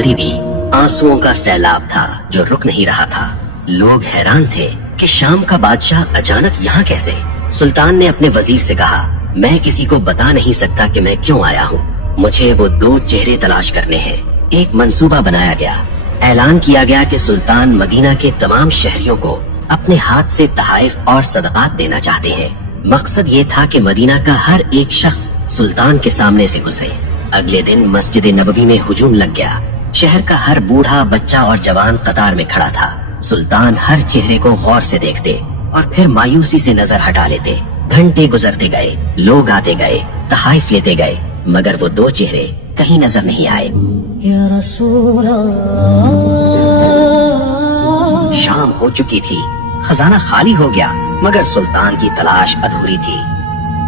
हाजिरी दी। आंसुओं का सैलाब था जो रुक नहीं रहा था। लोग हैरान थे कि शाम का बादशाह अचानक यहाँ कैसे। सुल्तान ने अपने वजीर से कहा, मैं किसी को बता नहीं सकता कि मैं क्यों आया हूँ। मुझे वो 2 चेहरे तलाश करने हैं। एक मंसूबा बनाया गया। ऐलान किया गया कि सुल्तान मदीना के तमाम शहरियों को अपने हाथ से तहाइफ और सदकात देना चाहते हैं। मकसद ये था कि मदीना का हर एक शख्स सुल्तान के सामने से गुजरे। अगले दिन मस्जिद नबवी में हुजूम लग गया। शहर का हर बूढ़ा, बच्चा और जवान कतार में खड़ा था। सुल्तान हर चेहरे को गौर से देखते और फिर मायूसी से नजर हटा लेते। घंटे गुजरते गए, लोग आते गए, तहाइफ लेते गए, मगर वो 2 चेहरे कहीं नजर नहीं आए। या रसूल अल्लाह। शाम हो चुकी थी, खजाना खाली हो गया, मगर सुल्तान की तलाश अधूरी थी।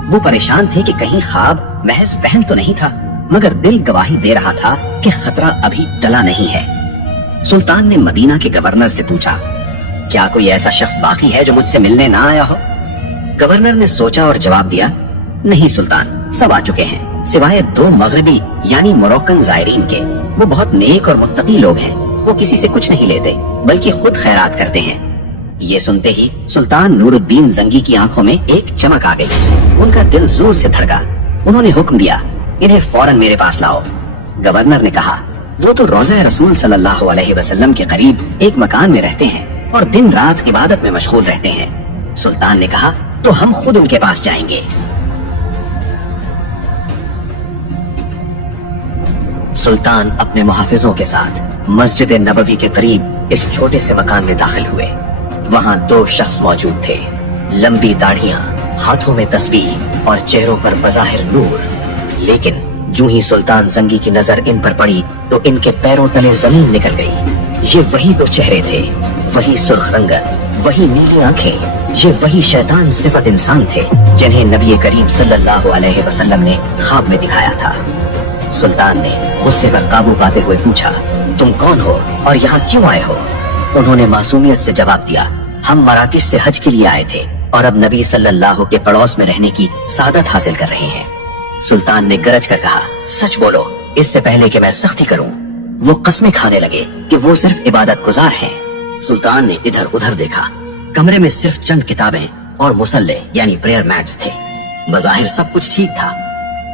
वो परेशान थे कि कहीं ख्वाब महज वहम तो नहीं था, मगर दिल गवाही दे रहा था कि खतरा अभी टला नहीं है। सुल्तान ने मदीना के गवर्नर से पूछा, क्या कोई ऐसा शख्स बाकी है जो मुझसे मिलने ना आया हो? गवर्नर ने सोचा और जवाब दिया, नहीं सुल्तान, सब आ चुके हैं, सिवाय 2 मगरबी यानी मोरक्कन ज़ायरीन के। वो बहुत नेक और मुत्तकी लोग हैं। वो किसी से कुछ नहीं लेते, बल्कि खुद खैरात करते हैं। ये सुनते ही सुल्तान नूरुद्दीन जंगी की आंखों में एक चमक आ गई। उनका दिल जोर से धड़का। उन्होंने हुक्म दिया, इन्हें फौरन मेरे पास लाओ। गवर्नर ने कहा, वो तो रोज़ा रसूल सल्लल्लाहु अलैहि वसल्लम के करीब एक मकान में रहते हैं और दिन रात इबादत में मशगूल रहते हैं। सुल्तान ने कहा, तो हम खुद उनके पास जाएंगे। सुल्तान अपने मुहाफिजों के साथ मस्जिद नबवी के करीब इस छोटे से मकान में दाखिल हुए। वहाँ 2 शख्स मौजूद थे, लंबी दाढ़ियां, हाथों में तस्बीह और चेहरों पर बज़ाहिर नूर। लेकिन जो ही सुल्तान जंगी की नजर इन पर पड़ी तो इनके पैरों तले जमीन निकल गई। ये वही 2 चेहरे थे, वही सुर्ख रंगत, वही नीली आंखें, ये वही शैतान सिफत इंसान थे जिन्हें नबी करीम सल्लल्लाहु अलैहि वसल्लम ने ख्वाब में दिखाया था। सुल्तान ने गुस्से पर काबू पाते हुए पूछा, तुम कौन हो और यहाँ क्यों आए हो? उन्होंने मासूमियत से जवाब दिया, हम मराकिश से हज के लिए आए थे और अब नबी सल्लल्लाहु के पड़ोस में रहने की सादत हासिल कर रहे हैं। सुल्तान ने गरज कर कहा, सच बोलो, इससे पहले कि मैं सख्ती करूं। वो कस्में खाने लगे कि वो सिर्फ इबादत गुजार हैं। सुल्तान ने इधर उधर देखा। कमरे में सिर्फ चंद किताबें और मुसल्ले यानी प्रेयर मैट्स थे। बज़ाहिर सब कुछ ठीक था।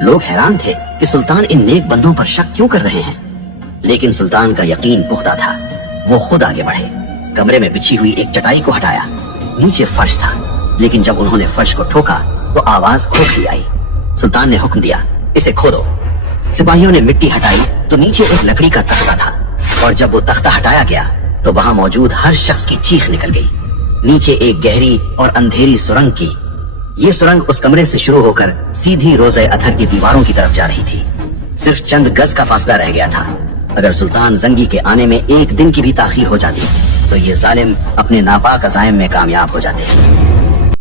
लोग हैरान थे कि सुल्तान इन नेक बंदों पर शक क्यों कर रहे हैं, लेकिन सुल्तान का यकीन पुख्ता था। वो खुद आगे बढ़े, कमरे में बिछी हुई एक चटाई को हटाया। नीचे फर्श था, लेकिन जब उन्होंने फर्श को ठोका तो आवाज खोखली आई। सुल्तान ने हुक्म दिया, इसे खोदो। सिपाहियों ने मिट्टी हटाई तो नीचे एक लकड़ी का तख्ता था, और जब वो तख्ता हटाया गया तो वहाँ मौजूद हर शख्स की चीख निकल गई। नीचे एक गहरी और अंधेरी सुरंग की। ये सुरंग उस कमरे से शुरू होकर सीधी रोज़े अथर की दीवारों की तरफ जा रही थी। सिर्फ चंद गज का फासला रह गया था। अगर सुल्तान जंगी के आने में 1 दिन की भी ताखीर हो जाती तो ये जालिम अपने नापाक अज़ाइम में कामयाब हो जाते।